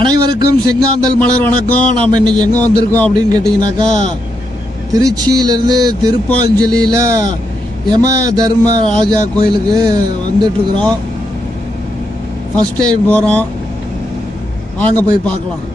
அனைவருக்கும் செங்காந்தல் மலர் வணக்கம். நாம் இன்றைக்கி எங்கே வந்திருக்கோம் அப்படின்னு கேட்டிங்கனாக்கா, திருச்சியிலேருந்து திருப்பாஞ்சலியில் யம தர்ம ராஜா கோயிலுக்கு வந்துட்டுருக்குறோம். ஃபஸ்ட் டைம் போகிறோம், வாங்க போய் பார்க்கலாம்.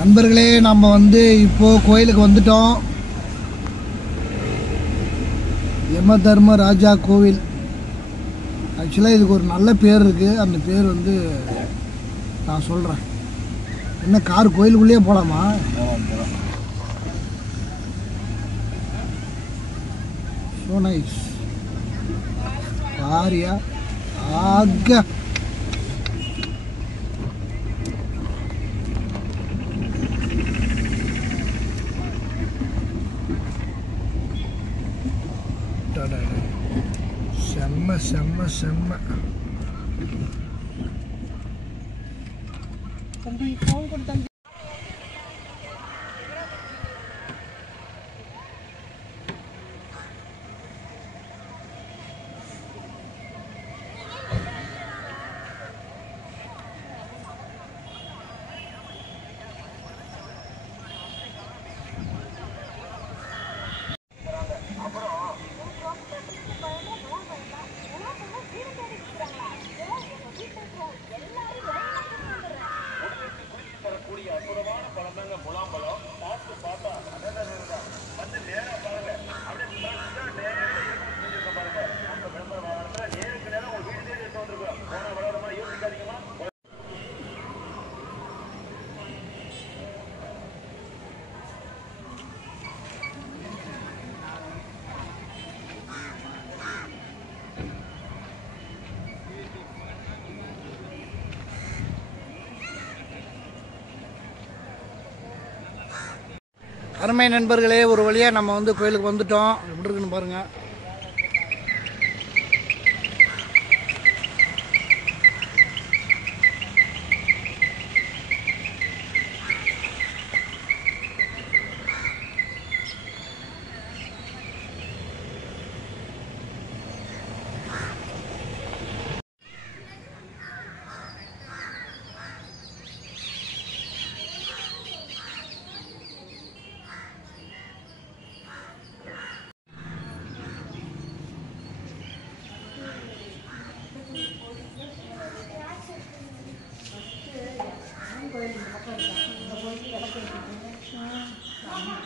நண்பர்களே, நம்ம இப்போது கோயிலுக்கு வந்துட்டோம். யம தர்ம ராஜா கோவில். ஆக்சுவலாக இதுக்கு ஒரு நல்ல பேர் இருக்குது. அந்த பேர் நான் சொல்கிறேன். என்ன கார் கோயிலுக்குள்ளேயே போகலாமா? So nice. பாரியா ஆக செம்ம செம்ம செம்ம. அருமை நண்பர்களே, ஒரு வழியாக நம்ம கோயிலுக்கு வந்துட்டோம். எப்படி இருக்குன்னு பாருங்கள்.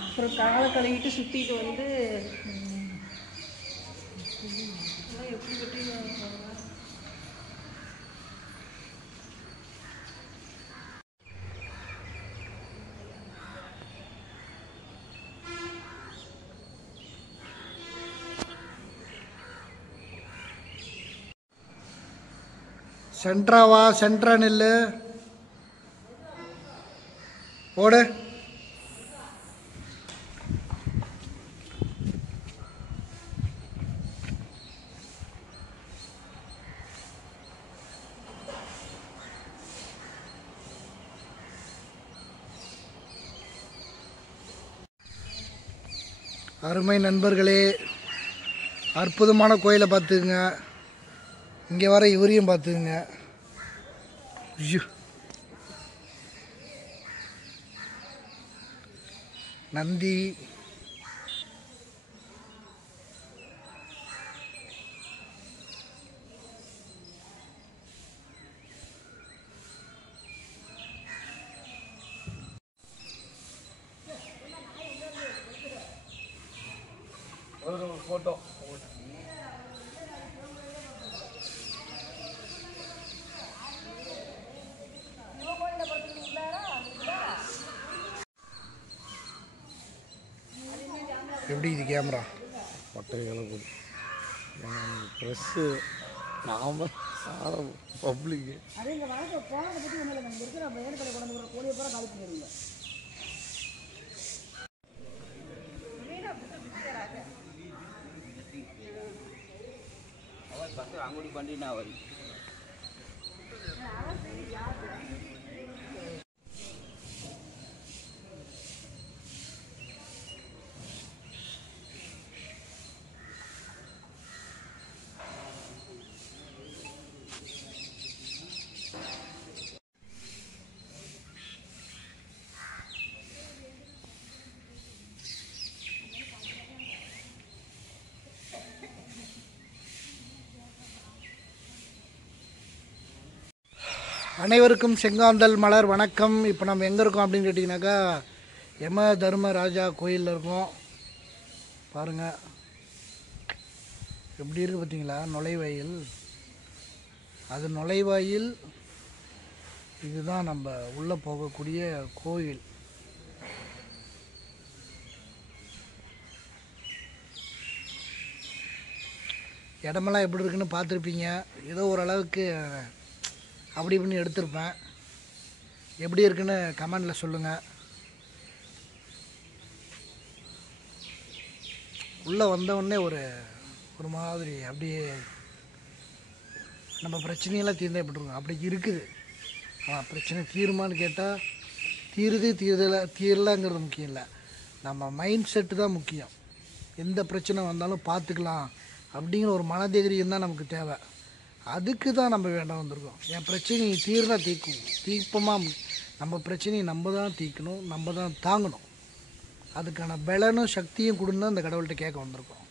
அப்புறம் காலை கழுவிட்டு சுற்றிட்டு எப்படி கட்டி சென்ட்ராவா? சென்ட்ரா நெல் ஓடு. அருமை நண்பர்களே, அற்புதமான கோயிலை பார்த்துக்குங்க. இங்கே வர இவரையும் பார்த்துக்குங்க. நந்தி, ஒரு ஃபோட்டோ. எப்படி இது கேமரா பட்டைகளுக்கு ப்ரெஸ்ஸு நாம் சாதம் பப்ளிக்கு அது இங்கே வளர்க்க போனதை பற்றி ஒன்றும் இல்லை. நம்ம இருக்கிற வேறு கடை கொண்டு வர கோழியை பூரா காலி பண்ணிடுங்க. ಅಂಗಡಿ ಬಂದಿನ ಅವರಿ அனைவருக்கும் செங்காந்தல் மலர் வணக்கம். இப்போ நம்ம எங்கே இருக்கோம் அப்படின்னு கேட்டிங்கனாக்கா யம தர்ம ராஜா கோயிலில் இருக்கோம். பாருங்கள் எப்படி இருக்குது பார்த்தீங்களா நுழைவாயில். அது நுழைவாயில். இதுதான் நம்ம உள்ளே போகக்கூடிய கோயில். இடமெல்லாம் எப்படி இருக்குன்னு பார்த்துருப்பீங்க. ஏதோ ஓரளவுக்கு அப்படி இப்படின்னு எடுத்திருப்பேன். எப்படி இருக்குன்னு கமெண்டில் சொல்லுங்கள். உள்ளே வந்தவுடனே ஒரு மாதிரி அப்படியே நம்ம பிரச்சனையெல்லாம் தீர்ந்தா எப்படி இருக்கும் அப்படி இருக்குது. பிரச்சனை தீருமான்னு கேட்டால் தீரலைங்கிறது முக்கியம் இல்லை, நம்ம மைண்ட் செட்டு தான் முக்கியம். எந்த பிரச்சனை வந்தாலும் பார்த்துக்கலாம் அப்படிங்கிற ஒரு மனதைரியம் தான் நமக்கு தேவை. அதுக்கு தான் நம்ம வேண்டாம் வந்திருக்கோம். என் பிரச்சனையை தீர்னா தீர்ப்பமாக நம்ம பிரச்சனையை நம்ம தான் தீர்க்கணும், நம்ம தான் தாங்கணும். அதுக்கான பலனும் சக்தியும் கொடுன்னு அந்த கடவுள்கிட்ட கேட்க வந்திருக்கோம்.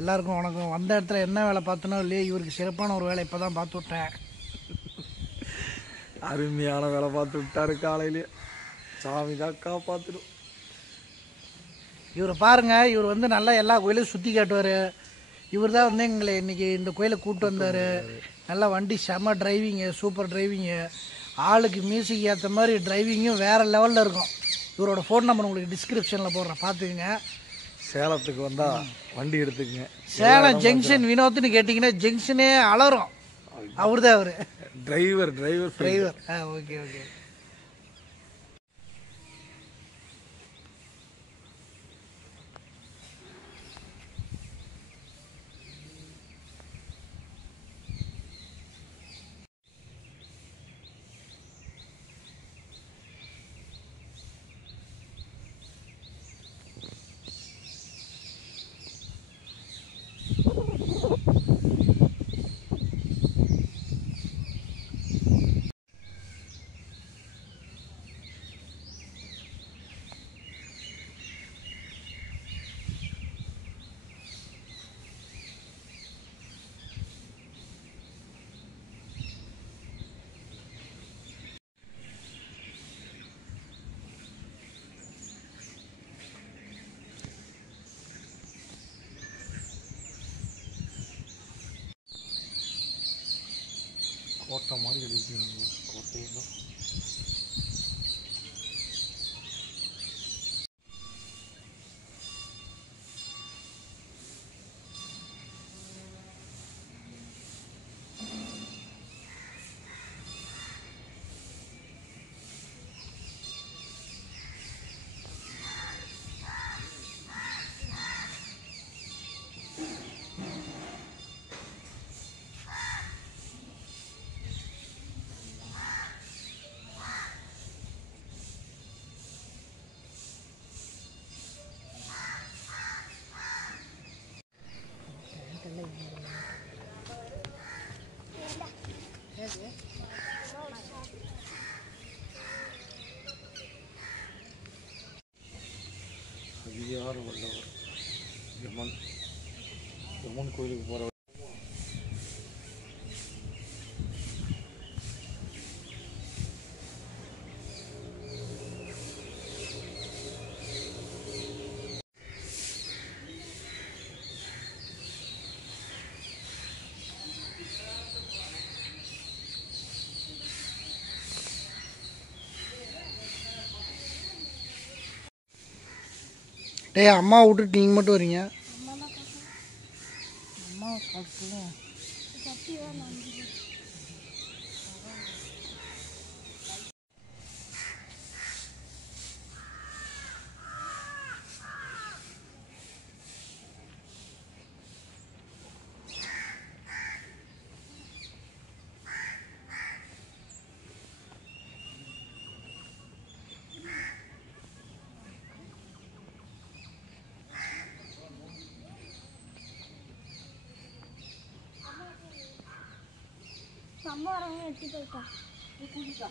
எல்லாருக்கும் வணக்கம். வந்த இடத்துல என்ன வேலை பார்த்தனோ இல்லையே, இவருக்கு சிறப்பான ஒரு வேலை இப்போ தான் பார்த்து விட்டேன். அருமையான வேலை பார்த்து விட்டாரு. காலையிலே சாமி தான் காப்பாற்றிடும். இவரை பாருங்கள், இவர் வந்து நல்லா எல்லா கோயிலையும் சுற்றி காட்டுவார். இவர் தான் வந்து எங்களை இன்றைக்கி இந்த கோயிலை கூப்பிட்டு வந்தார். நல்லா வண்டி செம டிரைவிங்கு, சூப்பர் டிரைவிங்கு. ஆளுக்கு மியூசிக் ஏற்ற மாதிரி டிரைவிங்கும் வேறு லெவலில் இருக்கும். இவரோட ஃபோன் நம்பர் உங்களுக்கு டிஸ்கிரிப்ஷனில் போடுறேன், பார்த்துக்குங்க. சேலத்துக்கு வந்தால் வண்டி எடுத்துக்கங்க. சேலம் ஜங்ஷன் வினோத்னு கேட்டிங்கன்னா ஜங்ஷனே அலறும். அவர் தான் அவர் டிரைவர். Okay okay. கோட்டை மாதிரி எழுதிக்கிறாங்க. கோட்டையில் தான் அதிகார வல்லவர் யமன் கோயிலுக்கு போகிற டேய், அம்மா விட்டுட்டு நீங்கள் மட்டும் வரீங்க. அம்மா பார்த்து அம்மா வரவங்க எட்டி போயிட்டா கூட்டிட்டா.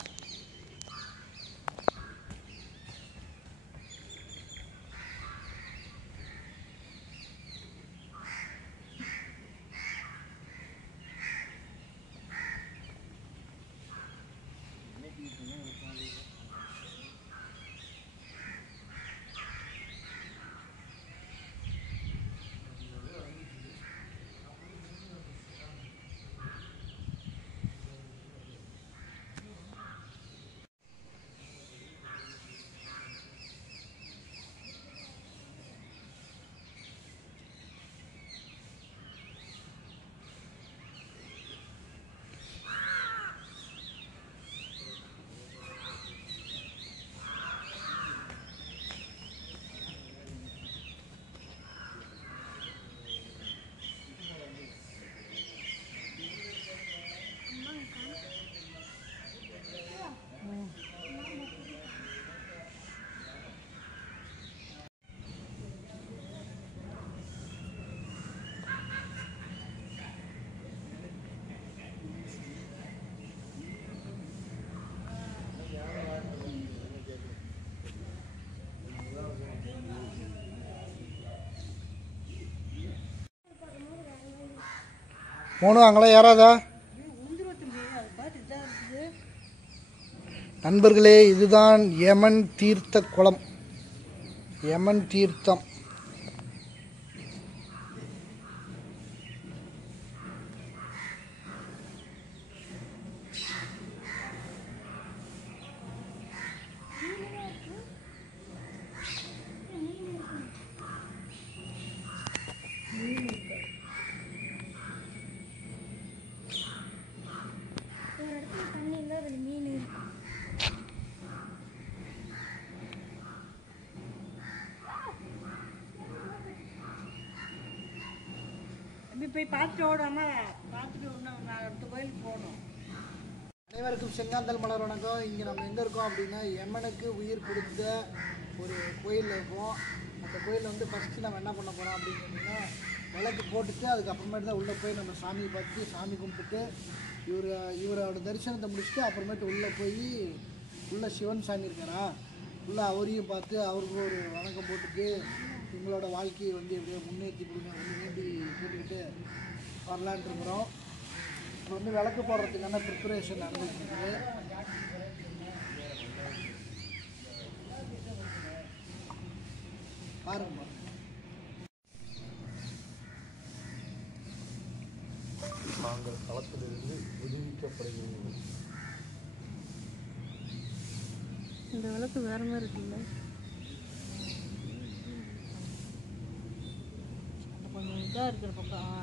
மோனு அங்கெல்லாம் ஏறாதா? நண்பர்களே, இதுதான் யமன் தீர்த்த குளம். யமன் தீர்த்தம். ஒரு இடத்துல தண்ணி இருந்தால் அதில் மீன் இருக்கு. அப்படி போய் பார்த்துட்டு ஓடாம பார்த்துட்டு ஒன்றும் நான் அடுத்த கோயிலுக்கு போகணும். அனைவருக்கும் செங்காந்தல் மலர் வணக்கம். இங்கே நம்ம எங்கே இருக்கோம் அப்படின்னா யமனுக்கு உயிர் கொடுத்த ஒரு கோயிலில் இருக்கோம். அந்த கோயிலில் வந்து ஃபஸ்ட்டு நம்ம என்ன பண்ண போகிறோம் அப்படின்னு சொன்னீங்கன்னா, விளக்கு போட்டுட்டு அதுக்கப்புறமேட்டு தான் உள்ளே போய் நம்ம சாமியை பார்த்து சாமி கும்பிட்டுட்டு இவரோட தரிசனத்தை முடிச்சுட்டு அப்புறமேட்டு உள்ளே போய் உள்ளே சிவன் சாமி இருக்காரா, உள்ளே அவரையும் பார்த்து அவருக்கு ஒரு வணக்கம் போட்டுட்டு உங்களோட வாழ்க்கையை வந்து எப்படியோ முன்னேற்றி கொடுங்க வந்து வேண்டி கேட்டுக்கிட்டு வரலான்ட்டு இருக்கிறோம். இப்போ வந்து விளக்கு போடுறதுக்கான ப்ரிப்பரேஷன் நடந்துருக்கு. பாருங்க, நாங்கள் களத்திலிருந்து விடுவிக்கப்படுகிறோம். இந்த விளக்கு வேற மாதிரி இருக்குல்ல, கொஞ்சம் இதாக இருக்கிற பக்கம்.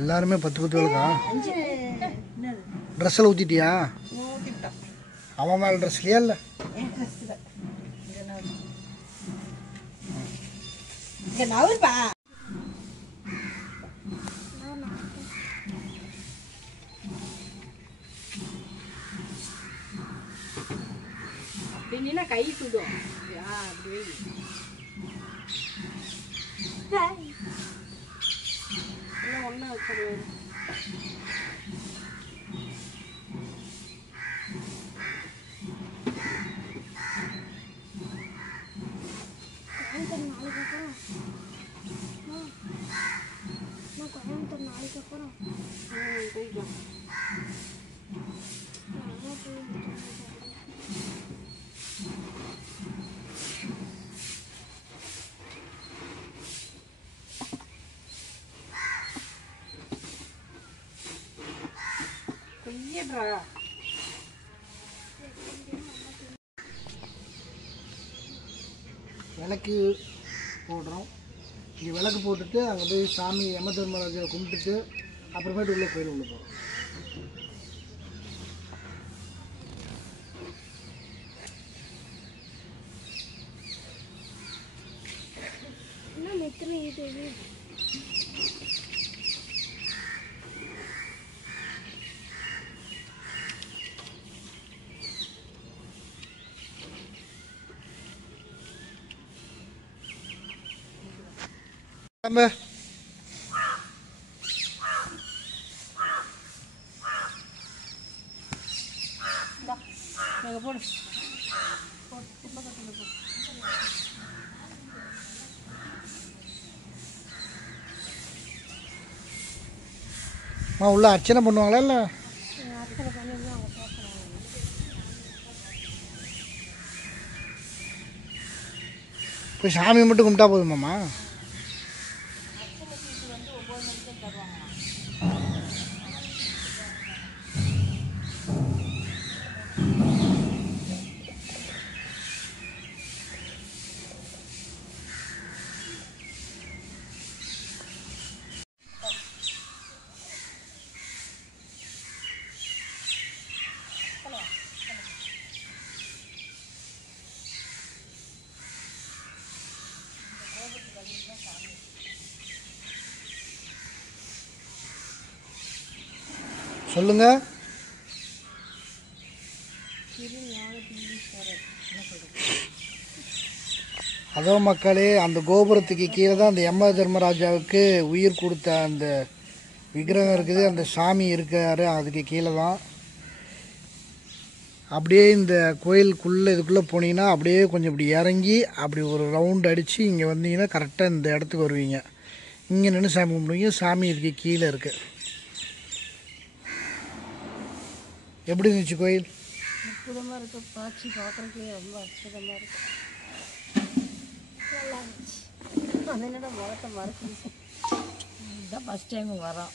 எல்லாருமே 10 விளக்கா? ட்ரெஸ்ஸில் ஊற்றிட்டியா? அவன் மேலே ட்ரெஸ்லையா இல்லை? அப்படின்னா கை சுடும். அப்படி எல்லாம் ஒன்றா வச்சுருவாரு. கோயம்புத்தூர் நாளைக்கு அப்புறம் போய்க்கலாம். கொய்யடா. விளக்கு போடுறோம். இங்கே விளக்கு போட்டுட்டு அங்கே போய் சாமி யம தர்மராஜரை கும்பிட்டுட்டு அப்புறமேட்டு உள்ள கோயில் உள்ள போகிறோம். எத்தனை இது நம்ம போடு உள்ள அர்ச்சனை பண்ணுவாங்களா இல்லை அர்ச்சனை பண்ணி அவங்க பேசுகிறாங்க. போய் சாமி மட்டும் கும்பிட்டா போதுமாம்மா? சொல்லுங்க. அதோ மக்களே, அந்த கோபுரத்துக்கு கீழே தான் அந்த யம தர்மராஜாவுக்கு உயிர் கொடுத்த அந்த விக்கிரகம் இருக்குது. அந்த சாமி இருக்காரு, அதுக்கு கீழே தான். அப்படியே இந்த கோயிலுக்குள்ளே இதுக்குள்ளே போனீங்கன்னா அப்படியே கொஞ்சம் இப்படி இறங்கி அப்படி ஒரு ரவுண்ட் அடித்து இங்கே வந்தீங்கன்னா கரெக்டாக இந்த இடத்துக்கு வருவீங்க. இங்கே நின்று சாமி கும்பிடுவீங்க. சாமி இதுக்கு கீழே இருக்குது. எப்படி இருந்துச்சு கோயில்? அற்புதமாக இருக்குது. காட்சி பார்க்குறதுக்கே ரொம்ப அற்புதமாக இருக்குது. நல்லா இருந்துச்சு. அது என்னடா முகத்தை மறைச்சிருச்சு. இதுதான் ஃபஸ்ட் டைம் வரோம்.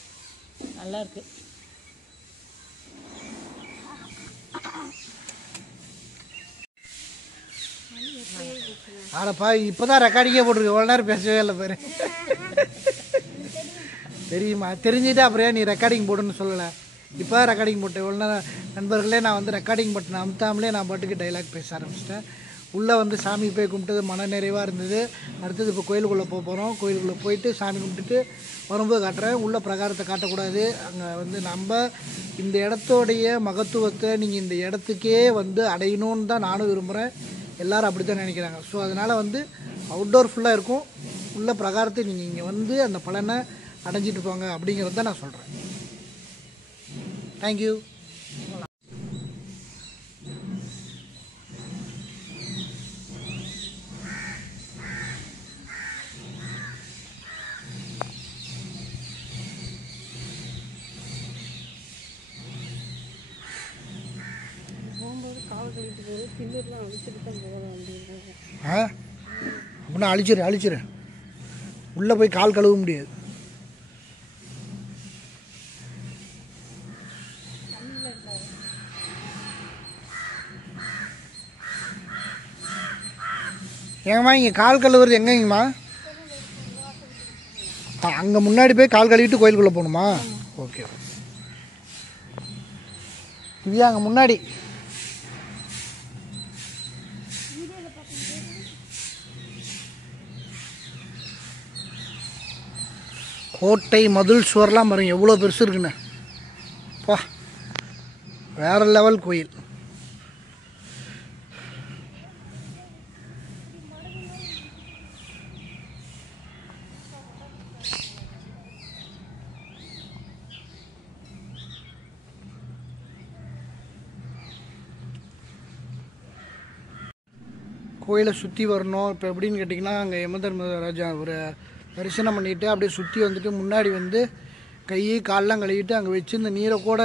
நல்லா இருக்கு. ஆடப்பா இப்போ தான் ரெக்கார்டிங்கே போட்டிருக்கு. எவ்வளோ நேரம் பேசவே இல்லை பேர். தெரியுமா? தெரிஞ்சுட்டு அப்புறம் நீ ரெக்கார்டிங் போடுன்னு சொல்லலை. இப்போ தான் ரெக்கார்டிங் போட்டேன். இவ்வளோ நேரம் நண்பர்களே, நான் வந்து ரெக்கார்டிங் பட்டன் அமுத்தாமலே நான் பாட்டுக்கு டைலாக் பேச ஆரம்பிச்சிட்டேன். உள்ளே வந்து சாமி போய் கும்பிட்டது மன நிறைவாக இருந்தது. அடுத்தது இப்போ கோயிலுக்குள்ளே போக போகிறோம். கோயிலுக்குள்ளே போயிட்டு சாமி கும்பிட்டுட்டு வரும்போது காட்டுறேன். உள்ள பிரகாரத்தை காட்டக்கூடாது. அங்கே வந்து நம்ம இந்த இடத்தோடைய மகத்துவத்தை நீங்கள் இந்த இடத்துக்கே வந்து அடையணும்னு தான் நானும் விரும்புகிறேன். எல்லோரும் அப்படி தான் நினைக்கிறாங்க. ஸோ அதனால் வந்து அவுட்டோர் ஃபுல்லாக இருக்கும். உள்ள பிரகாரத்தை நீங்கள் இங்கே வந்து அந்த பலனை அடைஞ்சிட்டு போங்க அப்படிங்கிறது தான் நான் சொல்கிறேன். தேங்க்யூ. போகும்போது கால் கழிட்டு போகுது. திண்ணூர்லாம் அழிச்சிட்டு தான் போகணும் அப்படின்னு. அப்படின்னா அழிச்சிரு. உள்ளே போய் கால் கழுவ முடியாது. ஏங்கம்மா இங்கே கால் கழுவுறது எங்கேங்கம்மா? அங்கே முன்னாடி போய் கால் கழுவிட்டு கோயிலுக்குள்ளே போகணுமா? ஓகே. இது அங்கே முன்னாடி கோட்டை மதுள் சுவர்லாம் பாருங்க எவ்வளோ பெருசு இருக்குன்னு. பா, வேற லெவல் கோயில். கோயிலை சுற்றி வரணும். இப்போ எப்படின்னு கேட்டிங்கன்னா, அங்கே யமதர்மராஜா ஒரு தரிசனம் பண்ணிவிட்டு அப்படியே சுற்றி வந்துட்டு முன்னாடி வந்து கை காலெலாம் கழுவிட்டு அங்கே வச்சு இந்த நீரை கூட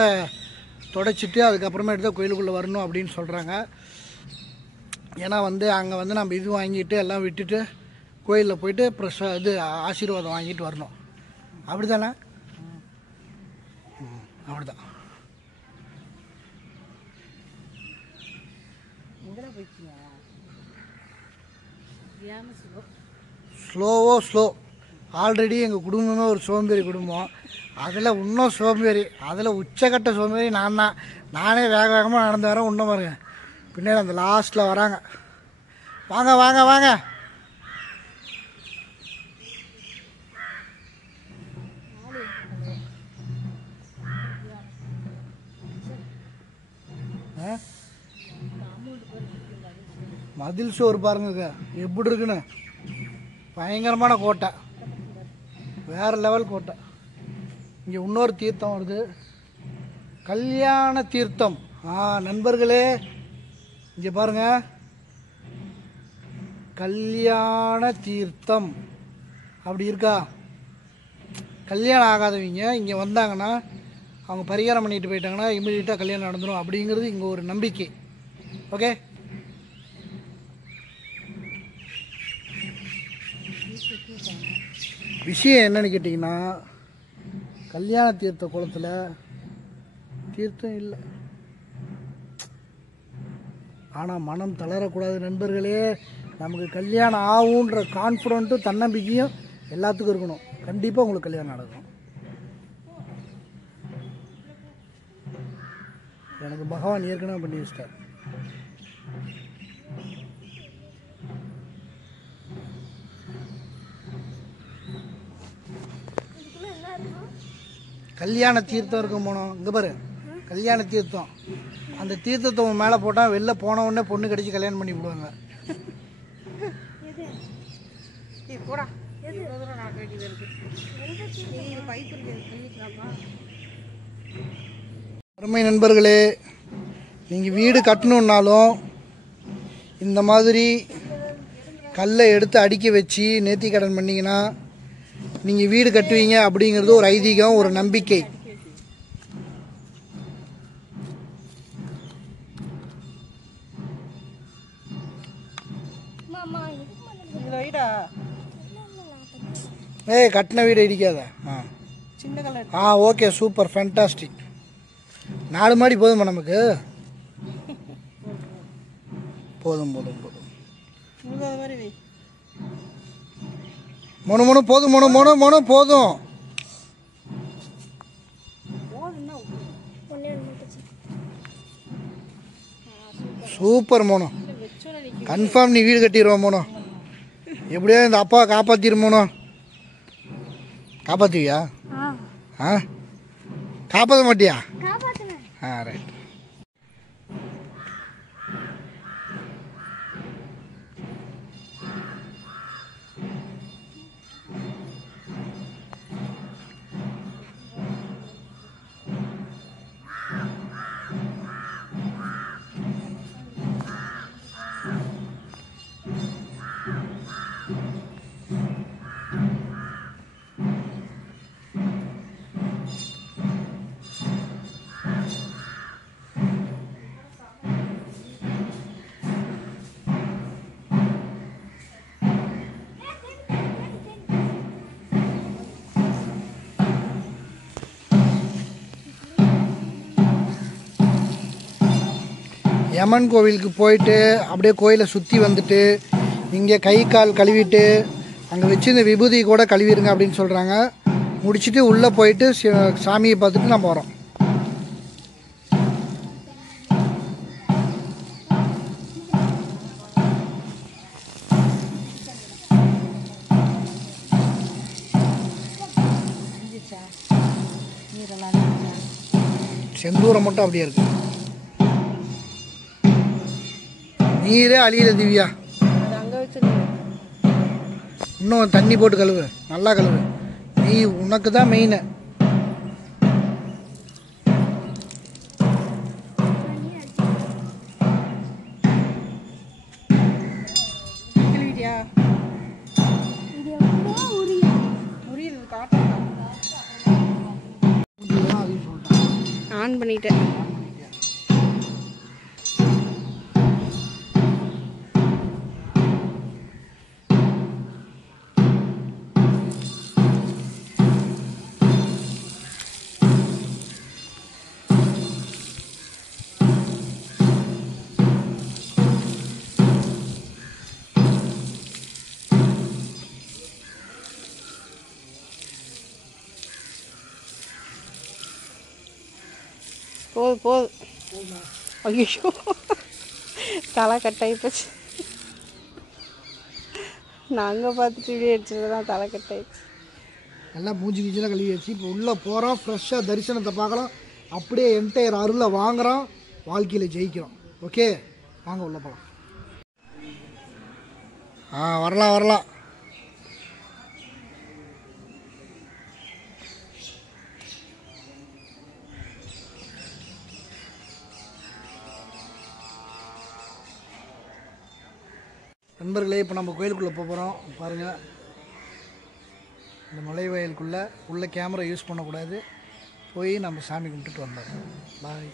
தொடச்சிட்டு அதுக்கப்புறமேட்டு தான் கோயிலுக்குள்ளே வரணும் அப்படின்னு சொல்கிறாங்க. ஏன்னா வந்து அங்கே வந்து நம்ம இது வாங்கிட்டு எல்லாம் விட்டுட்டு கோயிலில் போயிட்டு இது ஆசீர்வாதம் வாங்கிட்டு வரணும். அப்படி தானே? அப்படிதான். ஸ்லோ. ஆல்ரெடி எங்கள் குடும்பமே ஒரு சோம்பேறி குடும்பம். அதில் இன்னும் சோம்பேறி, அதில் உச்சக்கட்ட சோம்பேறி நான் தான். நானே வேகமாக நடந்து வரேன். இன்னும் பாருங்க பின்னாடி அந்த லாஸ்ட்டில் வராங்க. வாங்க. மதில் சோறு பாருங்க எப்படி இருக்குன்னு. பயங்கரமான கோட்டை, வேறு லெவல் கோட்டை. இங்கே இன்னொரு தீர்த்தம் வருது, கல்யாண தீர்த்தம். நண்பர்களே இங்கே பாருங்க, கல்யாண தீர்த்தம் அப்படி இருக்கா. கல்யாணம் ஆகாதவங்க இங்கே வந்தாங்கன்னா அவங்க பரிகாரம் பண்ணிட்டு போயிட்டாங்கன்னா இமீடியட்டாக கல்யாணம் நடந்துடும் அப்படிங்கிறது இங்கே ஒரு நம்பிக்கை. ஓகே, விஷயம் என்னன்னு கேட்டிங்கன்னா, கல்யாண தீர்த்த குளத்தில் தீர்த்தம் இல்லை. ஆனால் மனம் தளரக்கூடாது நண்பர்களே. நமக்கு கல்யாணம் ஆகுன்ற கான்ஃபிடென்ட்டும் தன்னம்பிக்கையும் எல்லாத்துக்கும் இருக்கணும். கண்டிப்பாக உங்களுக்கு கல்யாணம் நடக்கும். எனக்கு பகவான் ஏற்கனவே பண்ணி வச்சிட்டார். கல்யாண தீர்த்தம் இருக்கும் போனோம். இங்கே பாரு, கல்யாண தீர்த்தம். அந்த தீர்த்தத்தை மேலே போட்டால் வெளில போன உடனே பொண்ணு கடிச்சு கல்யாணம் பண்ணி விடுவாங்க. அருமை நண்பர்களே, நீங்கள் வீடு கட்டணுன்னாலும் இந்த மாதிரி கல்லை எடுத்து அடுக்கி வச்சு நேர்த்தி கடன் பண்ணிங்கன்னா நீங்கள் வீடு கட்டுவீங்க அப்படிங்கிறது ஒரு ஐதீகம், ஒரு நம்பிக்கை. ஏய், கட்டின வீடு இடிக்காத. Okay, super, fantastic. 4 மாடி போதுமா நமக்கு? போதும் போதும் போதும். மொணு போதும், மொணு போதும். சூப்பர் மோனோ, கன்ஃபார்ம் நீ வீடு கட்டிடுவோம் மோனோ. எப்படியோ இந்த அப்பாவை காப்பாற்றிடுமோனோ. காப்பாற்றுவியா? காப்பாற்ற மாட்டியா? ரைட். யமன் கோவிலுக்கு போயிட்டு அப்படியே கோயிலை சுற்றி வந்துட்டு இங்கே கை கால் கழுவிட்டு அங்கே வச்சு இந்த விபூதி கூட கழுவிடுங்க அப்படின்னு சொல்கிறாங்க. முடிச்சுட்டு உள்ளே போயிட்டு சாமியை பார்த்துட்டு நம்ம வரோம். செந்தூரம் மட்டும் அப்படியே இருக்கு. நீரே அழியில திவ்யா. இன்னும் தண்ணி போட்டு கழுவு, நல்லா கழுவு. நீ உனக்கு தான் மெயின். ஆன் பண்ணிட்டேன். போதும். ஐயோ, தலை கட்டாகி போச்சு. நாங்கள் பார்த்துட்டு வீடியோ எடுத்துட்டு தான் தலை கட்டாயிடுச்சு. எல்லாம் மூஞ்சி கீச்செல்லாம் கழுவி வச்சு இப்போ உள்ளே போகிறோம். ஃப்ரெஷ்ஷாக தரிசனத்தை பார்க்கலாம். அப்படியே என்டையர் அருளை வாங்குகிறோம். வாழ்க்கையில் ஜெயிக்கிறோம். ஓகே, வாங்க உள்ளே போகலாம். வரலாம் வரலாம். நண்பர்களே, இப்போ நம்ம கோயிலுக்குள்ளே போகிறோம். பாருங்கள், இந்த நுழைவாயிலுக்குள்ளே உள்ள கேமரா யூஸ் பண்ணக்கூடாது. போய் நம்ம சாமி கும்பிட்டுட்டு வந்தோம். பாய்.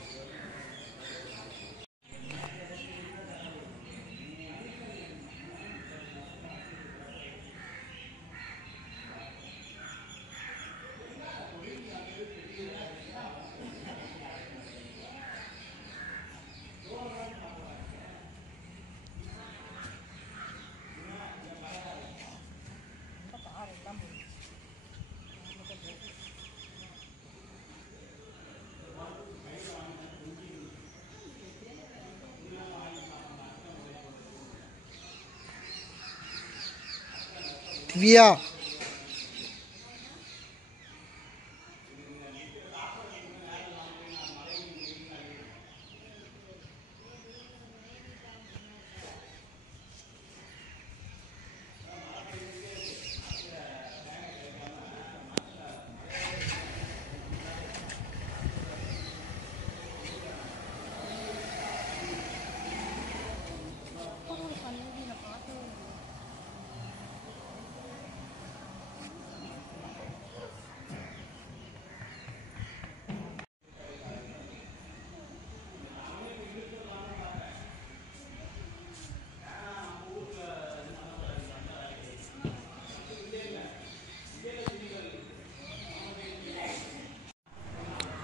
திவ்யா,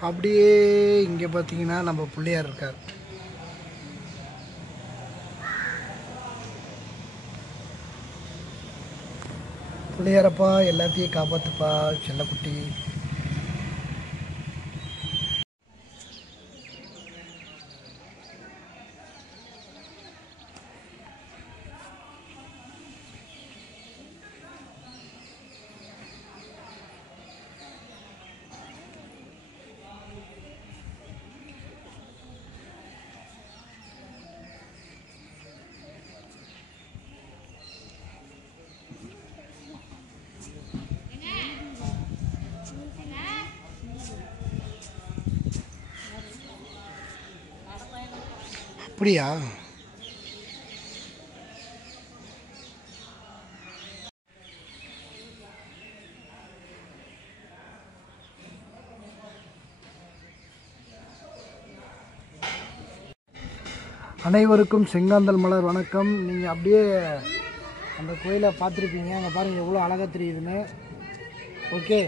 அப்படியே இங்கே பார்த்தீங்கன்னா நம்ம பிள்ளையார் இருக்கார். பிள்ளையாரப்பா, எல்லாத்தையும் காப்பாற்றுப்பா செல்லக்குட்டி. அப்படியா? அனைவருக்கும் செங்காந்தல் மலர் வணக்கம். நீங்கள் அப்படியே அந்த கோயிலை பார்த்துருப்பீங்க. அங்கே பாருங்கள் எவ்வளோ அழகாக தெரியுதுன்னு. ஓகே,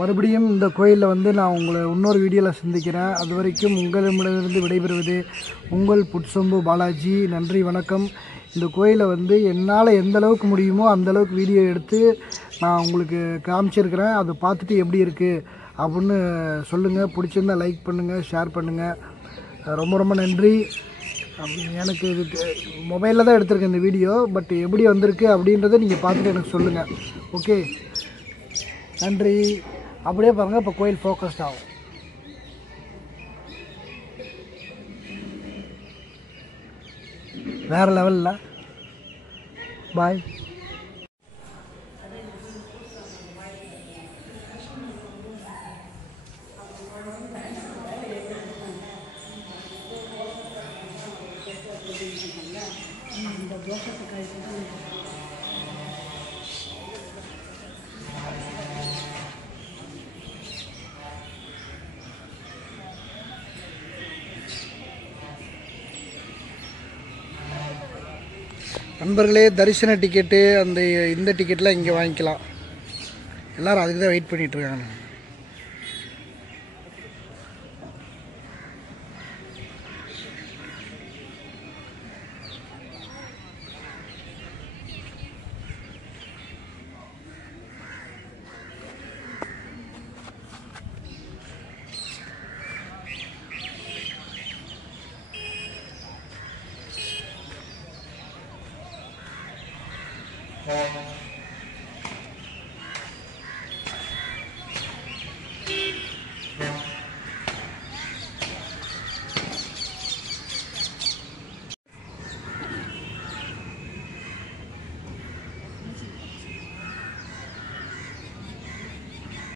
மறுபடியும் இந்த கோயிலில் நான் உங்களை இன்னொரு வீடியோவில் சந்திக்கிறேன். அது வரைக்கும் உங்களிடமிருந்து விடைபெறுவது உங்கள் புட்சொம்பு பாலாஜி. நன்றி, வணக்கம். இந்த கோயிலை என்னால் எந்த அளவுக்கு முடியுமோ அந்தளவுக்கு வீடியோ எடுத்து நான் உங்களுக்கு காமிச்சிருக்கிறேன். அதை பார்த்துட்டு எப்படி இருக்குது அப்படின்னு சொல்லுங்கள். பிடிச்சிருந்தால் லைக் பண்ணுங்கள், ஷேர் பண்ணுங்கள். ரொம்ப ரொம்ப நன்றி. எனக்கு இது மொபைலில் தான் எடுத்திருக்கேன் இந்த வீடியோ. பட் எப்படி வந்திருக்கு அப்படின்றத நீங்கள் பார்த்துட்டு எனக்கு சொல்லுங்கள். ஓகே, நன்றி. அப்படியே பாருங்கள், இப்போ கோயில் ஃபோக்கஸ்ட் ஆகும். வேறு லெவலில். பாய். நண்பர்களே, தரிசன டிக்கெட்டு இந்த டிக்கெட்லாம் இங்கே வாங்கிக்கலாம். எல்லோரும் அதுக்கு தான் வெயிட் பண்ணிகிட்ருக்காங்க.